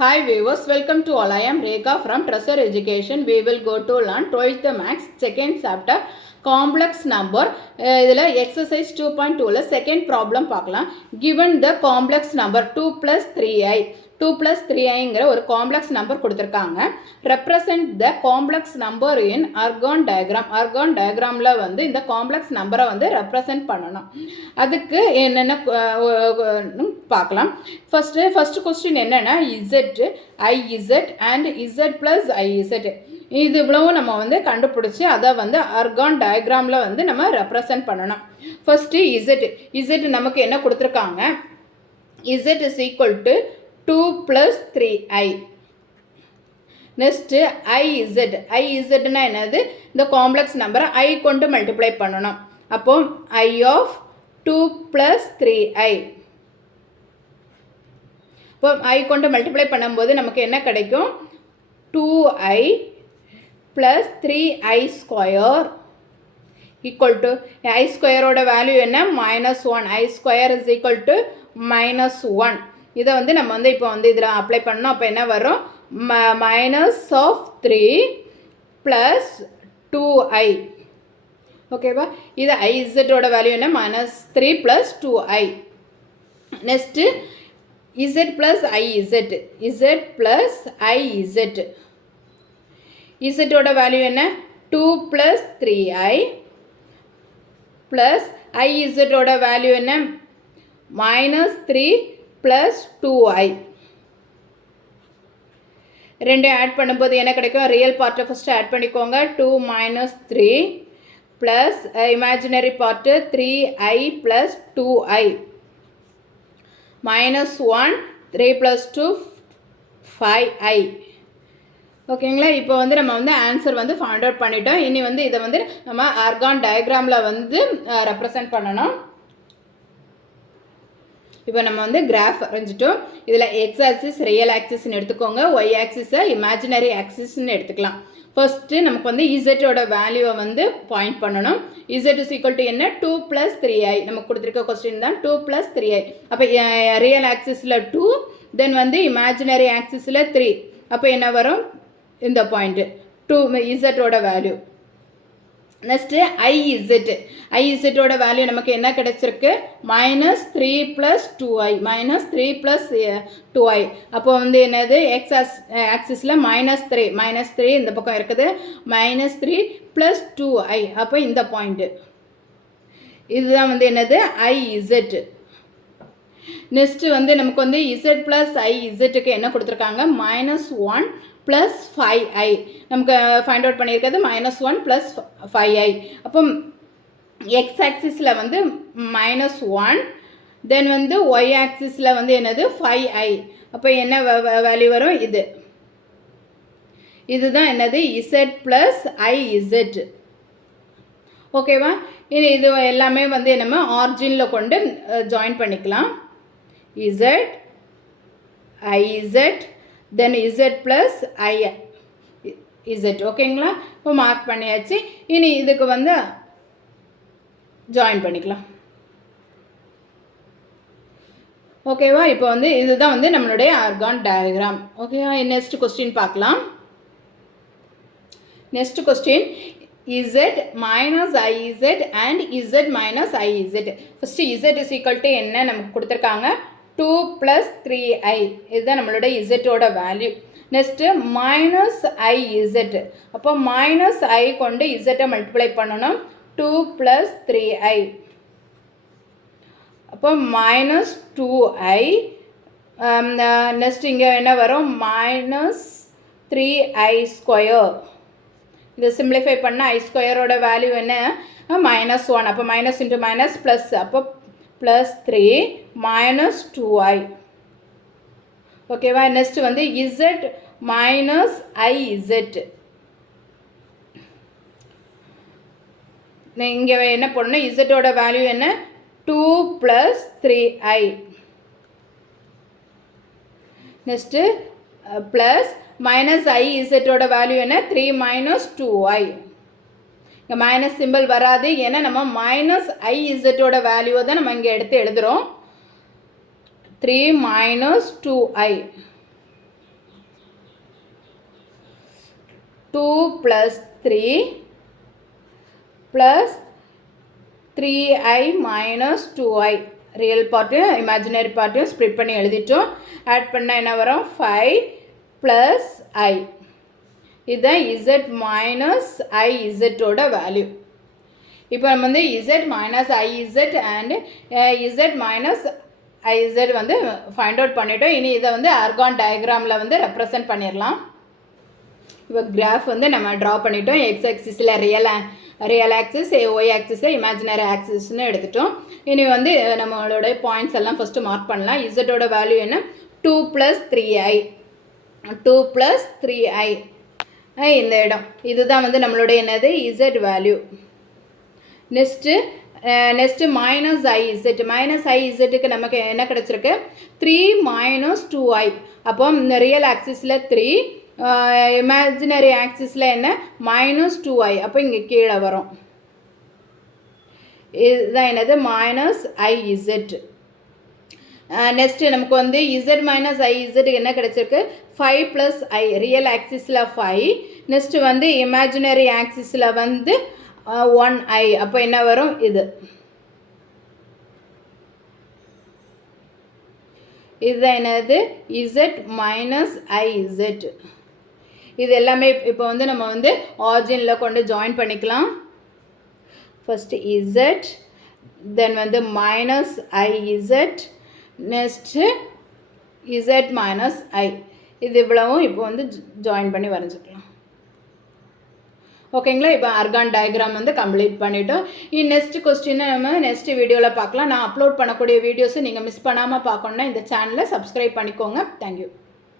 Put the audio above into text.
Hi viewers, welcome to all. I am Rekha from Treasure Education. We will go to learn 12th Maths second chapter complex number. இதில் exercise 2.2ல second problem பார்க்கலாம். Given the complex number 2 plus 3i 2 plus 3iங்கிற ஒரு complex number கொடுத்திருக்காங்க. Represent the complex number in Argonne diagram. Argonne diagramல வந்து இந்த complex numberை வந்து represent பண்ணணும். அதுக்கு என்னென்ன பார்க்கலாம். First question என்னன்னா z, iz and z plus iz. இது இவ்வளவும் நம்ம வந்து கண்டுபிடிச்சி அதை வந்து ஆர்கான் டயக்ராமில் வந்து நம்ம ரெப்ரசன்ட் பண்ணணும். ஃபஸ்ட்டு z நமக்கு என்ன கொடுத்துருக்காங்க, z is equal to 2 plus 3i. Next izனா என்னது, இந்த காம்ப்ளெக்ஸ் நம்பரை i கொண்டு மல்டிப்ளை பண்ணணும். அப்போ i of 2 plus 3i. இப்போ i கொண்டு மல்டிப்ளை பண்ணும்போது நமக்கு என்ன கிடைக்கும், 2i plus 3i square equal to i squareோட வேல்யூ என்ன, -1. i square is equal to -1. இதை வந்து நம்ம வந்து இப்போ வந்து இதில் அப்ளை பண்ணோம். அப்போ என்ன வரும், -3 plus 2i. ஓகேவா, இது izோட வேல்யூ என்ன, -3 plus 2i. Next z plus iz plus iz. z ஓட வேல்யூ என்ன, 2 plus 3i plus iz ஓட வேல்யூ என்ன, -3 plus 2i. ரெண்டு ஆட் பண்ணும்போது என்ன கிடைக்கும், ரியல் பார்ட்டை ஃபஸ்ட்டு ஆட் பண்ணிக்கோங்க. 2 minus 3 plus imaginary part 3i plus 2i -1 3 plus 2 5i. ஓகேங்களா, இப்போ வந்து நம்ம வந்து ஆன்சர் வந்து ஃபைண்ட் அவுட் பண்ணிட்டோம். இனி வந்து இதை வந்து நம்ம ஆர்கான் டயக்ராமில் வந்து ரெப்ரசன்ட் பண்ணணும். இப்போ நம்ம வந்து கிராஃப் வரைஞ்சிட்டோம். இதில் எக்ஸ் ஆக்சிஸ் ரியல் ஆக்சிஸ்ன்னு எடுத்துக்கோங்க, ஒய் ஆக்சிஸை இமேஜினரி ஆக்சிஸ்ன்னு எடுத்துக்கலாம். ஃபர்ஸ்ட்டு நமக்கு வந்து இசட்டோட வேல்யூவை வந்து பாயிண்ட் பண்ணணும். இசட் இஸ் ஈக்குவல் டு என்ன, 2 plus 3i. நமக்கு கொடுத்துருக்க கொஸ்டின் தான் 2 plus 3i. அப்போ ரியல் ஆக்சிஸில் 2, தென் வந்து இமேஜினரி ஆக்சிஸில் 3. அப்போ என்ன வரும், இந்த பாயிண்ட்டு 2 இசட்டோட வேல்யூ. நெக்ஸ்ட்டு ஐஇசட்டோட வேல்யூ நமக்கு என்ன கிடைச்சிருக்கு, -3 plus 2i -3 plus 2i. அப்போ வந்து என்னது, எக்ஸ் ஆக்சிஸில் -3 இந்த பக்கம் இருக்குது, -3 plus 2i. அப்போ இந்த பாயிண்ட்டு இதுதான் வந்து என்னது, ஐஇசட். நெக்ஸ்ட்டு வந்து நமக்கு வந்து இசட் ப்ளஸ் ஐஇசட்டுக்கு என்ன கொடுத்துருக்காங்க, -1 plus 5i. நமக்கு ஃபைண்ட் அவுட் பண்ணியிருக்கிறது -1 plus 5i. அப்போ எக்ஸ் ஆக்சிஸில் வந்து -1, தென் வந்து ஒய் ஆக்சிஸில் வந்து என்னது 5i. அப்போ என்ன வேல்யூ வரும், இதுதான் என்னது, இசட் ப்ளஸ் ஐஇசட். ஓகேவா, இது எல்லாமே வந்து நம்ம ஆரிஜினில் கொண்டு ஜாயின் பண்ணிக்கலாம். இசட் ஐஇசட் தென் z plus iz. ஓகேங்களா, இப்போ மார்க் பண்ணியாச்சு. இனி இதுக்கு வந்து ஜாயின் பண்ணிக்கலாம். ஓகேவா, இப்போ வந்து இதுதான் வந்து நம்மளுடைய ஆர்கான் டயக்ராம். ஓகேவா, நெக்ஸ்ட் கொஸ்டின் பார்க்கலாம். Next question, z minus iz and z minus iz. First z is equal to என்ன நமக்கு கொடுத்துருக்காங்க, 2 plus 3i. இதுதான் நம்மளோட இசட்டோட வேல்யூ. Next -iz. அப்போ -i கொண்டு இசட்டை மல்டிப்ளை பண்ணணும், 2 plus 3i. அப்போ -2i. நெக்ஸ்ட் இங்கே என்ன வரும், -3i ஸ்கொயர். இதை சிம்பிளிஃபை பண்ணால் i ஸ்கொயரோட வேல்யூ என்ன, -1. அப்போ மைனஸ் இன்ட்டு மைனஸ் ப்ளஸ், அப்போ +3 -2i. ஓகேவா, நெக்ஸ்ட் வந்து z minus iz. இங்கே என்ன பண்ணணும், இசட்டோட வேல்யூ என்ன, 2 plus 3i. Next plus -i இசட்டோட வேல்யூ என்ன, 3 minus 2i. இங்கே மைனஸ் சிம்பிள் வராது, ஏன்னா நம்ம -iZோட வேல்யூவை தான் நம்ம இங்கே எடுத்து எழுதுகிறோம். 3 minus 2i. 2 plus 3 plus 3i minus 2i real பார்ட்டையும் இமேஜினரி பார்ட்டையும் ஸ்ப்ளிட் பண்ணி எழுதிட்டோம். ஆட் பண்ணால் என்ன வரும் 5 ப்ளஸ் ஐ. இதுதான் இசட் மைனஸ் ஐ இசட்டோட வேல்யூ. இப்போ நம்ம வந்து Z minus I Z and Z minus I Z வந்து ஃபைண்ட் அவுட் பண்ணிட்டோம். இனி இதை வந்து ஆர்கான் டயக்ராமில் வந்து ரெப்ரசன்ட் பண்ணிடலாம். இப்போ கிராஃப் வந்து நம்ம ட்ரா பண்ணிட்டோம். எக்ஸ் ஆக்சிஸில் ரியல் ஆக்சிஸ், ஒய் ஆக்சிஸில் இமேஜினரி ஆக்சிஸ்னு எடுத்துட்டோம். இனி வந்து நம்மளோட பாயிண்ட்ஸ் எல்லாம் ஃபஸ்ட்டு மார்க் பண்ணலாம். இசட்டோட வேல்யூ என்ன 2 + 3i 2 + 3i இந்த இடம் இதுதான் வந்து நம்மளுடைய என்னது இசட் வேல்யூ. நெக்ஸ்ட்டு மைனஸ் ஐ இசட்டுக்கு நமக்கு என்ன கிடச்சிருக்கு 3 - 2i. அப்போ இந்த ரியல் ஆக்சிஸில் 3, இமேஜினரி ஆக்சிஸில் என்ன -2i. அப்போ இங்கே கீழே வரும். இதுதான் என்னது மைனஸ் ஐ இசட். நெக்ஸ்ட்டு நமக்கு வந்து இசட் மைனஸ் ஐ இசட்டுக்கு என்ன கிடச்சிருக்கு 5 + i. ரியல் ஆக்சிஸில் 5, நெக்ஸ்ட்டு வந்து இமேஜினரி ஆக்சிஸில் வந்து 1i. அப்போ என்ன வரும் இது. இதுதான் என்னது இசட் மைனஸ் ஐ இசட். இது எல்லாமே இப்போ வந்து நம்ம வந்து ஆரிஜினில் கொண்டு ஜாயின் பண்ணிக்கலாம். ஃபஸ்ட்டு இசட், தென் வந்து minus I Z, next Z minus ஐ. இது இவ்வளவும் இப்போ வந்து ஜாயின் பண்ணி வரைஞ்சிக்கலாம். ஓகேங்களா. இப்போ ஆர்கான் டயக்ராம் வந்து கம்ப்ளீட் பண்ணிட்டோம். நெக்ஸ்ட் கொஸ்டினை நம்ம நெக்ஸ்ட் வீடியோவில் பார்க்கலாம். நான் அப்லோட் பண்ணக்கூடிய வீடியோஸை நீங்கள் மிஸ் பண்ணாமல் பார்க்கணுன்னா இந்த சேனலை சப்ஸ்கிரைப் பண்ணிக்கோங்க. தேங்க்யூ.